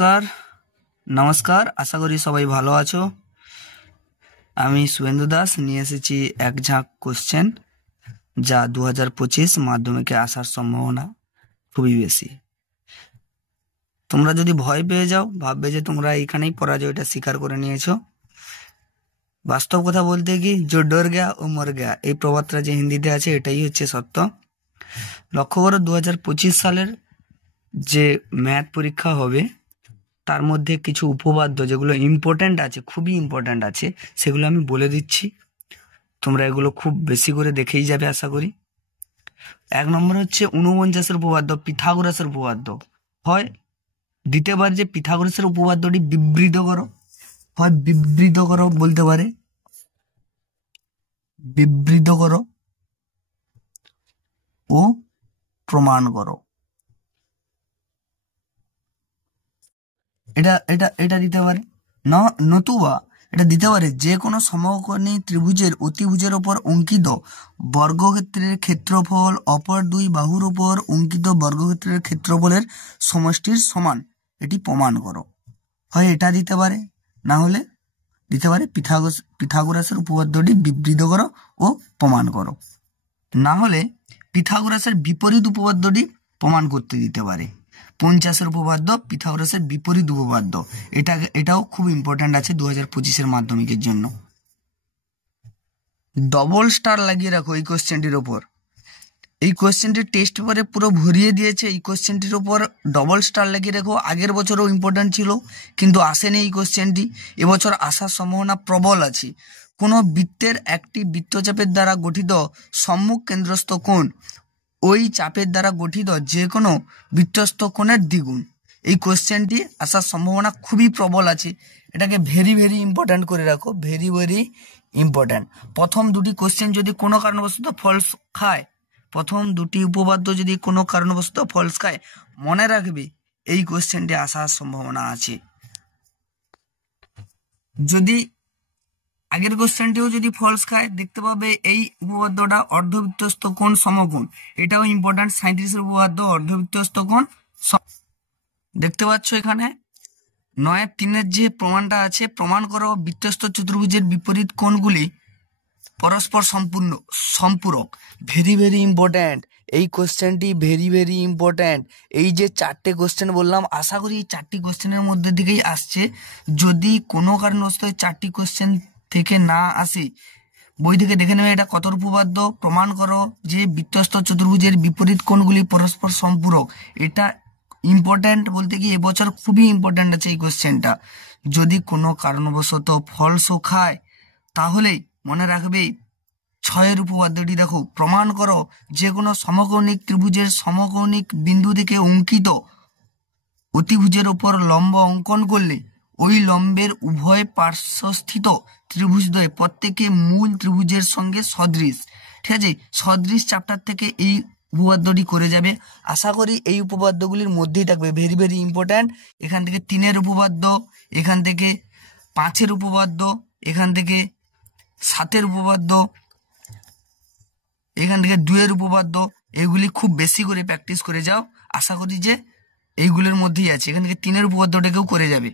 নমস্কার নমস্কার আশা করি সবাই ভালো আছো। আমি শুভেন্দু দাস নিয়ে এসেছি এক ঝাঁক কোশ্চেন যা 2025 মাধ্যমিকে আসার সম্ভাবনা খুবই বেশি। তোমরা যদি ভয় পেয়ে যাও, ভাববে যে তোমরা এইখানেই পরাজয়টা স্বীকার করে নিয়েছো। বাস্তব কথা বলতে কি, জো ডর গয়া ও মর গয়া, এই প্রবাদটা যে হিন্দিতে আছে এটাই হচ্ছে সত্য। লক্ষ্য করো 2025 সালের যে ম্যাথ পরীক্ষা হবে তার মধ্যে কিছু উপপাদ্য যেগুলো ইম্পর্ট্যান্ট আছে, খুবই ইম্পর্ট্যান্ট আছে, সেগুলো আমি বলে দিচ্ছি। তোমরা এগুলো খুব বেশি করে দেখেই যাবে আশা করি। 1 নম্বর হচ্ছে 49 উপপাদ্য, পিথাগোরাসের উপপাদ্য। হয় দিতে পারে যে পিথাগোরাসের উপপাদ্যটি বিবৃত করো, হয় বিবৃত করো বলতে পারে, বিবৃত করো ও প্রমাণ করো। এটা এটা এটা দিতে পারে, নতুবা এটা দিতে পারে যে কোনো সমকোণী ত্রিভুজের অতিভুজের ওপর অঙ্কিত বর্গক্ষেত্রের ক্ষেত্রফল অপর দুই বাহুর ওপর অঙ্কিত বর্গক্ষেত্রের ক্ষেত্রফলের সমষ্টির সমান, এটি প্রমাণ করো। হয় এটা দিতে পারে, না হলে দিতে পারে পিথাগোরাসের উপপাদ্যটি বিবৃত করো ও প্রমাণ করো, না হলে পিথাগোরাসের বিপরীত উপপাদ্যটি প্রমাণ করতে দিতে পারে। 50 উপপাদ্য, পিথাগোরাসের বিপরীত উপপাদ্য, এটাও খুব ইম্পর্ট্যান্ট আছে 2025 মাধ্যমিকের জন্য। ডবল স্টার লাগিয়ে রাখো এই কোশ্চেনটির ওপর। এই কোশ্চেনটি টেস্ট পেপারে পুরো ভরিয়ে দিয়েছে, এই কোশ্চেনটির ওপর ডবল স্টার লাগিয়ে রাখো। আগের বছরও ইম্পর্ট্যান্ট ছিল কিন্তু আসেনি এই কোশ্চেনটি, এবছর আসার সম্ভাবনা প্রবল আছে। কোনো বৃত্তের একটি বৃত্তচাপের দ্বারা গঠিত সম্মুখ কেন্দ্রস্থ কোণ ওই চাপের দ্বারা গঠিত যে কোনো বৃত্তস্থ কোণের দ্বিগুণ। এই কোশ্চেনটি আসার সম্ভাবনা খুবই প্রবল আছে, এটাকে ভেরি ভেরি ইম্পর্ট্যান্ট করে রাখো, ভেরি ভেরি ইম্পর্ট্যান্ট। প্রথম দুটি কোশ্চেন যদি কোনো কারণবশত ফলস খায়, প্রথম দুটি উপপাদ্য যদি কোনো কারণবশত ফলস খায়, মনে রাখবে এই কোশ্চেনটি আসার সম্ভাবনা আছে। যদি আগের কোশ্চেনটিও যদি ফলস খায়, দেখতে পাবে এই উপপাদ্যটা অর্ধবৃত্তস্থ কোণ সমকোণ, এটাও ইম্পর্ট্যান্ট। 37 উপপাদ্য অর্ধবৃত্তস্থ কোণ, দেখতে পাচ্ছ এখানে 9-3 যে প্রমাণটা আছে, প্রমাণ করো বৃত্তস্থ চতুর্ভুজের বিপরীত কোণগুলি পরস্পর সম্পূরক। ভেরি ভেরি ইম্পর্ট্যান্ট এই কোশ্চেনটি, ভেরি ভেরি ইম্পর্ট্যান্ট। এই যে 4টে কোশ্চেন বললাম, আশা করি এই 4টি কোশ্চেনের মধ্যে থেকেই আসছে। যদি কোনো কারণবশত 4টি কোশ্চেন থেকে না আসে, বই থেকে দেখে নেবে এটা কত উপপাদ্য, প্রমাণ করো যে বৃত্তস্থ চতুর্ভুজের বিপরীত কোণগুলি পরস্পর সম্পূরক। এটা ইম্পর্ট্যান্ট বলতে কি এবছর খুবই ইম্পর্ট্যান্ট আছে এই কোশ্চেনটা। যদি কোনো কারণবশত ফলসও খায়, তাহলেই মনে রাখবে 6 উপপাদ্যটি দেখো, প্রমাণ করো যে কোনো সমকৌণিক ত্রিভুজের সমকৌণিক বিন্দু থেকে অঙ্কিত অতিভুজের উপর লম্ব অঙ্কন করলে ওই লম্বের উভয় পার্শ্বস্থিত ত্রিভুজদ্বয় প্রত্যেকে মূল ত্রিভুজের সঙ্গে সদৃশ। ঠিক আছে, সদৃশ চ্যাপ্টার থেকে এই উপপাদ্যটি করে যাবে। আশা করি এই উপপাদ্যগুলির মধ্যেই থাকবে, ভেরি ভেরি ইম্পর্ট্যান্ট। এখান থেকে 3 উপপাদ্য, এখান থেকে 5 উপপাদ্য, এখান থেকে 7 উপপাদ্য, এখান থেকে 2 উপপাদ্য, এগুলি খুব বেশি করে প্র্যাকটিস করে যাও। আশা করি যে এইগুলোর মধ্যেই আছে, এখান থেকে 3 উপপাদ্যটাকেও করে যাবে।